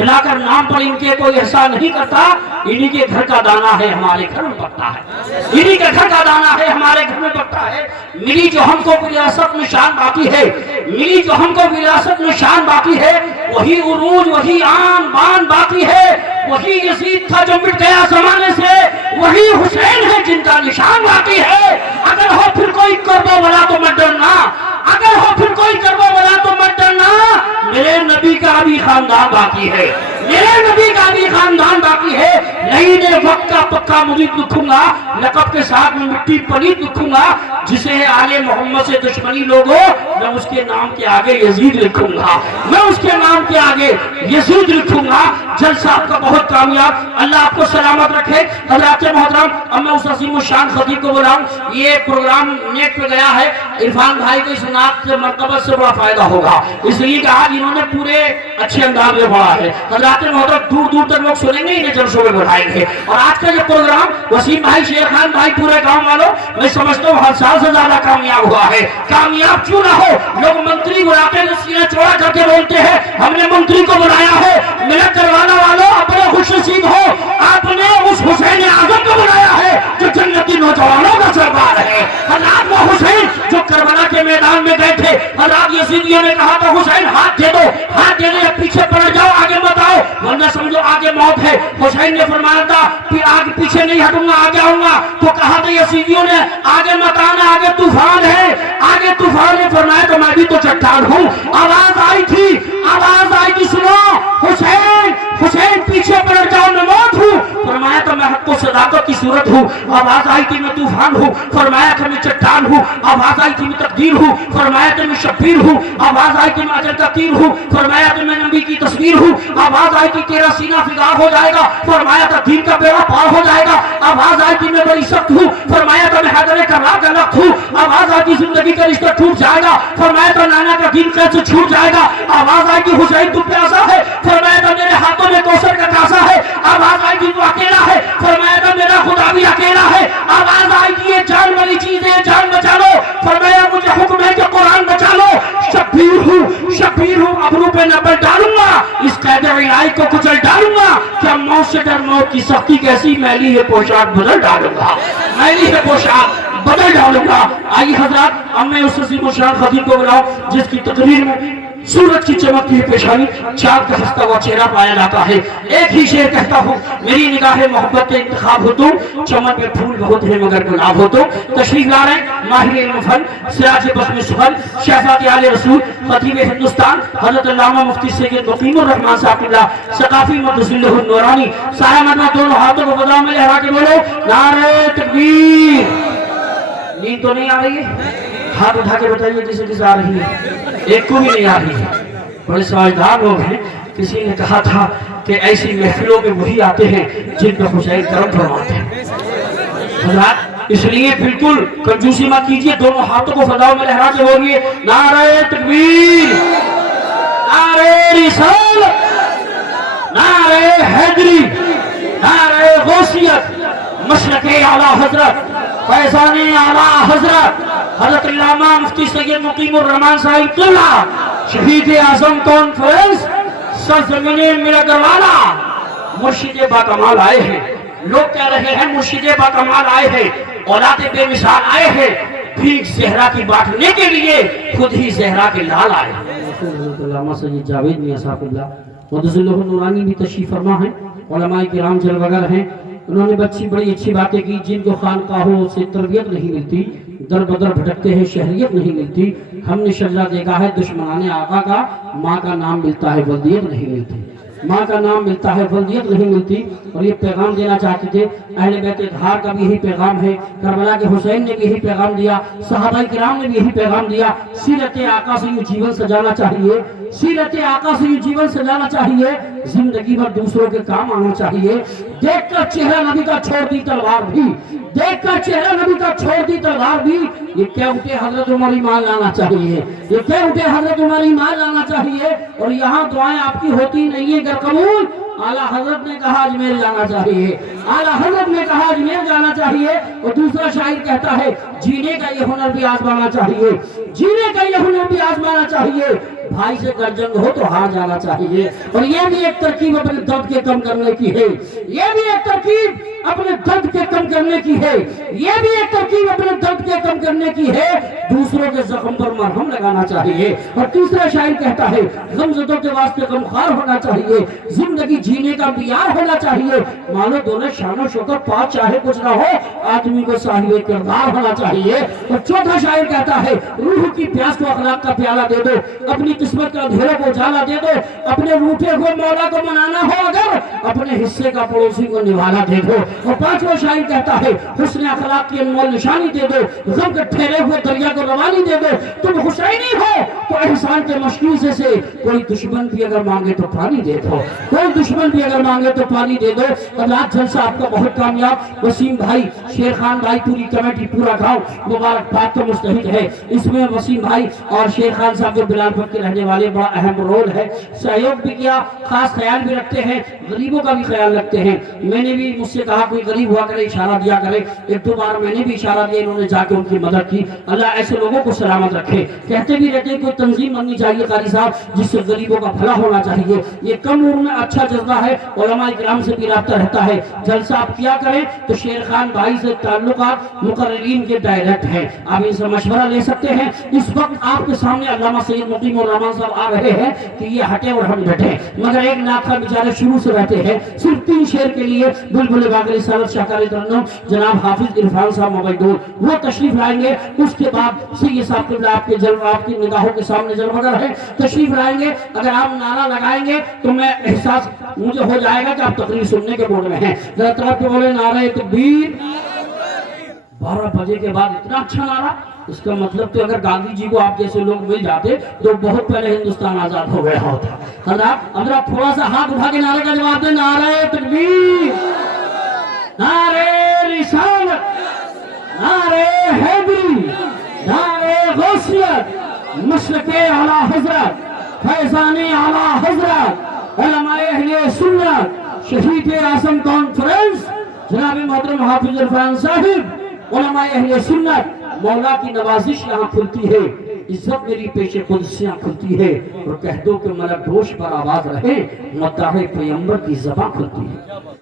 खिलाकर नाम पर इनके कोई एहसान नहीं करता, इन्हीं के घर का दाना है हमारे घर में पड़ता है, इन्हीं के घर का दाना है हमारे घर में पड़ता है। मिली जो हमको विरासत में शान बाकी है, मिली जो हमको विरासत में शान बाकी है, वही उरूज वही आन बान बाकी है। वही यजीद था जो मिट गया जमाने से, वही हुसैन है जिनका निशान बाकी है। अगर हो फिर कोई करबो वाला तो मत डरना, अगर हो फिर कोई करबो वाला तो मत डरना, मेरे नबी का भी खानदान बाकी है, मेरे नबी का भी खानदान बाकी है। नहीं ने वक्त का पक्का मुरीद लिखूंगा, लक़ब के साथ में मिट्टी पलीद लिखूंगा, जिसे आले मोहम्मद से दुश्मनी लोगों, मैं उसके नाम के आगे यजीद लिखूंगा, मैं उसके नाम के आगे यजीद लिखूंगा। जलसा आपका बहुत कामयाब, अल्लाह आपको सलामत रखे। हज़रात मोहतरम, अब मैं उस अज़ीम शान खतीब को बुलाऊं। ये प्रोग्राम नेट पे गया है, इरफान भाई को इस नात से मरतबत से बड़ा फायदा होगा, इसलिए कि आज इन्होंने पूरे अच्छे अंदाज में पढ़ा है। हज़रात मोहतरम, दूर दूर तक लोग सुनेंगे, इन्हें जलसों में बुलाएंगे। और आज का ये प्रोग्राम वसीम भाई, शेर खान भाई, पूरे गाँव वालों, मैं समझता हूँ हर साल से ज्यादा कामयाब हुआ है। कामयाब क्यों ना हो, लोग मंत्री बुलाते हैं, सीना चौड़ा करके बोलते हैं हमने मंत्री को बुलाया है। मेरा करवाना वालों, अपने खुश नसीब हो, आपने उस हुसैन आजम को बुलाया है जो जन्नती नौजवानों का सरदार है। हज़रात वो हुसैन जो करबला के मैदान में गए थे, हज़रात यजीदियों ने कहा था हुसैन हाथ दे दो, हाथ दे दो, पीछे पड़ जाओ, आगे मत आओ वरना समझो आगे मौत है। हुसैन ने फरमाया था फिर आगे पीछे नहीं हटूंगा, आगे आऊंगा। तो कहा था यजीदियों ने आगे मत आना, आगे तूफान है, आगे तूफान ने फरमाया तो मैं भी तो चट्टान हूँ। आवाज आई थी, आवाज आई थी, सुनो हुसैन, हुसैन पीछे पलट जाओ, मैं मौत हूँ। फरमाया तो मैं हक को सदाकत की सूरत हूँ। आवाज आई थी मैं तूफान हूँ, फरमाया था मैं चट्टान हूँ। आवाज आई थी मैं तकदीर हूँ, फरमाया तो मैं शब्बीर हूँ। आवाज आई थी मैं अजल का तीर हूँ, फरमाया तो मैं नबी की तस्वीर हूँ। आवाज आई थी तेरा सीना फिदा हो जाएगा, फरमाया था दीन का बेड़ा पार हो जाएगा। आवाज आई थी मैं बड़ी सख्त हूँ, फरमाया था मैं हैदर कररा का लख्त हूँ। आवाज आई थी जिंदगी का रिश्ता टूट जाएगा, फरमाया था नाना का दीन कैसे छूट जाएगा। आवाज आई थी हुसैन तू प्यासा है, फरमाया था मेरे हाथों में कौसर का कासा है। आवाज आई थी तू अकेला है, फरमाया था मेरा खुदा भी अकेला है। आवाज आई थी ये जान वाली चीज है, जान बचा लो, फरमाया मुझे हुक्म है कि कुरान बचा लो। शब्बीर हूँ, शब्बीर हूँ, अबरू पे नबल डालूंगा, इस कैदे इलाही को कुचल डालूंगा। क्या मौत से डर, मौत की सख्ती कैसी, मैली है पोशाक बदल डालूंगा, मैली है पोशाक बदल डालूंगा। आइए हजरात, अब मैं उस अज़ीम शान खतीब को बुलाऊं जिसकी तकरीर में सूरज की चमकती हुई पेशानी, चाँद का हंसता हुआ चेहरा पाया जाता है। एक ही शेर कहता हूँ, मेरी निगाहें मोहब्बत के इंतखाब हो तो, चमन में फूल बहुत है मगर गुलाब हो तो। तशरीफ ला रहे हैं माहिर इल्म फन, सिराज बस्म सुहल, शहजादे आले रसूल, खतीब हिंदुस्तान, हज़रत अल्लामा मुफ्ती सैयद मुकीमुर रहमान साहिबुल्लाह सकाफी मदरसुल नूरानी साया मदना। दोनों हाथों को बदाम में लहरा के बोलो नारे तकबीर। नींद तो नहीं आ रही है? हाथ उठा के बताइए जिसे जिसे आ रही है। एक को भी नहीं आ रही है। बड़े समझदार लोग हैं। किसी ने कहा था कि ऐसी महफिलों में वही आते हैं जिन पर हुसैन करम फरमाते हैं। हज़रात, इसलिए बिल्कुल कंजूसी मत कीजिए, दोनों हाथों को फजाओं में लहरा के बोलिए नारे तकबीर, नारे रिसालत, नारे हैदरी, नारे गौसियत, मशरक़े आला हजरत, फैज़ाने आला हजरत हज़रत अल्लामा मुफ्ती सैयद मुकीमुर रहमान साहिबुल्लाह शहीद आज़म कॉन्फ्रेंस सरज़मीने मेरा गरवाला मुर्शिद बाकमाल आए हैं। लोग कह रहे हैं मुर्शिद बाकमाल आए हैं, औलाद बेमिसाल आए हैं, भीख ज़हरा की बांटने के लिए खुद ही ज़हरा के लाल आए। अल्लामा सैयद जावेद मियां साहिबुल्लाह मदरसुल नूरानी भी तशरीफ फरमा है, उलमाए किराम जलवगर हैं। उन्होंने बड़ी अच्छी बातें की। जिनको खानकाहों से तरबियत नहीं मिलती, दर बदर भटकते हैं, शहरियत नहीं मिलती। हमने शजरा देखा है दुश्मनाने आका का, माँ का नाम मिलता है वल्दियत नहीं मिलती, माँ का नाम मिलता है वल्दियत नहीं मिलती। और ये पैगाम देना चाहते थे। अहले बैत इत्हार का भी यही पैगाम है, करबला के हुसैन ने भी यही पैगाम दिया, सहाबा किराम ने भी यही पैगाम दिया। सीरत आका से यूँ जीवन सजाना चाहिए, सीरत आका से यूँ जीवन सजाना चाहिए, जिंदगी भर दूसरों के काम आना चाहिए। देखकर चेहरा नबी का छोड़ दी तलवार भी, देखकर चेहरा नबी का छोड़ दी तलवार भी। ये क्या उठे हजरत उमर ईमान लाना चाहिए, ये क्या उठे हजरत उमर ईमान लाना चाहिए। और यहाँ दुआएं आपकी होती नहीं है गर कबूल। आला हजरत ने कहा अजमेर जाना चाहिए, आला हजरत ने कहा अजमेर जाना चाहिए। और दूसरा शायर कहता है जीने का ये हुनर भी आजमाना चाहिए, जीने का ये हुनर भी आजमाना चाहिए। भाई से कर जंग हो तो हार जाना चाहिए। और ये भी एक तरकीब अपने दर्द के कम करने की है, ये भी एक तरकीब अपने दर्द के कम करने की है, ये भी एक तरकीब अपने दर्द के कम करने की है, दूसरों के जख्म पर मरहम लगाना चाहिए। और तीसरा शायर कहता है गमज़दों के वास्ते गमखार होना चाहिए, जिंदगी जीने का बियार होना चाहिए, मानो दोनों शानो शौकत पास चाहे कुछ ना हो, आदमी को साहिब किरदार होना चाहिए। और चौथा शायर कहता है रूह की प्यास को अखलाक का प्याला दे दो, अपनी किस्मत का अंधेरे को उजाला दे दो, अपने रूठे हुए मौला को मनाना हो अगर, अपने हिस्से का पड़ोसी को निवाला दे दो। और पांचवा शायर कहता है हुस्न अखलाक की अनमोल निशानी दे दो, गम के ठहरे हुए दरिया को रवानी दे दो, तुम हुसैनी हो तो एहसान के मशकीज़े से कोई दुश्मन भी अगर मांगे तो पानी दे दो, कोई दुश्मन भी अगर मांगे तो पानी दे दो। और आज जलसा आपका बहुत कामयाब, वसीम भाई, शेर खान भाई, पूरी कमेटी, पूरा गांव मुबारकबाद का मुस्तहिक है। इसमें वसीम भाई और शेर खान साहब जो बिलालपुर के रहने वाले बड़ा अहम रोल है, सहयोग भी किया, खास ख्याल भी रखते हैं, गरीबों का भी ख्याल रखते हैं। मैंने भी मुझसे कहा कोई गरीब हुआ करे इशारा दिया करे, एक दो बार मैंने भी इशारा दिया, इन्होंने जाके उनकी मदद की। अल्लाह ऐसे लोगों को सलामत रखे। कहते भी रहते हैं कोई तंजीम बननी चाहिए कारी साहब जिससे गरीबों का भला होना चाहिए। ये कम उम्र में अच्छा जज्बा है, उलमा इकराम से भी राब्ता रहता है। जलसा आप किया करें तो शेर खान भाई से ताल्लुकात मुकर्रिरीन के डायरेक्ट है, आप इनसे मशवरा ले सकते हैं। इस वक्त आपके सामने अल्लामा सैयद मुकीम और रहमान साहब आ रहे हैं कि ये हटे और हम बैठे, मगर एक नाखा बेचारे शुरू से रहते हैं। सिर्फ 3 शेर के लिए बुलबुल बागरी सालत शाकारी तरन्नुम जनाब हाफिज इरफान साहब मबैदूर वो तशरीफ लाएंगे। उसके बाद सैयद साहब किबला आपके जलवा आपकी निगाहों के सामने जलवगर है, तशरीफ लाएंगे। अगर आप नारा लगाएंगे तो मैं एहसास मुझे हो जाएगा कि आप तकरीर सुनने के मूड में हैं। जरा तरफ के बोले नारे तकबीर। 12 बजे के बाद इतना अच्छा नारा, इसका मतलब तो अगर गांधी जी को आप जैसे लोग मिल जाते तो बहुत पहले हिंदुस्तान आजाद हो गया होता। अब आप थोड़ा सा हाथ उठा के नारे का जवाब दें, नारे तकबीर, नारे रिसालत, नारे हैदरी, नारे गौसियत, मशरक़े आला हजरत, फैज़ाने आला हजरत, उलमाए अहले सुन्नत, शहीद आज़म कॉन्फ्रेंस जनाब मोहतरम हाफिज इरफान साहिब, उलमाए अहले सुन्नत, मौला की नवाजिश यहाँ खुलती है, इज्जत मेरी पेशे कुदसियाँ खुलती है। और कह दो कि मलक दोष पर आवाज रहे, मद्दाहे पैगंबर की ज़बां खुलती है।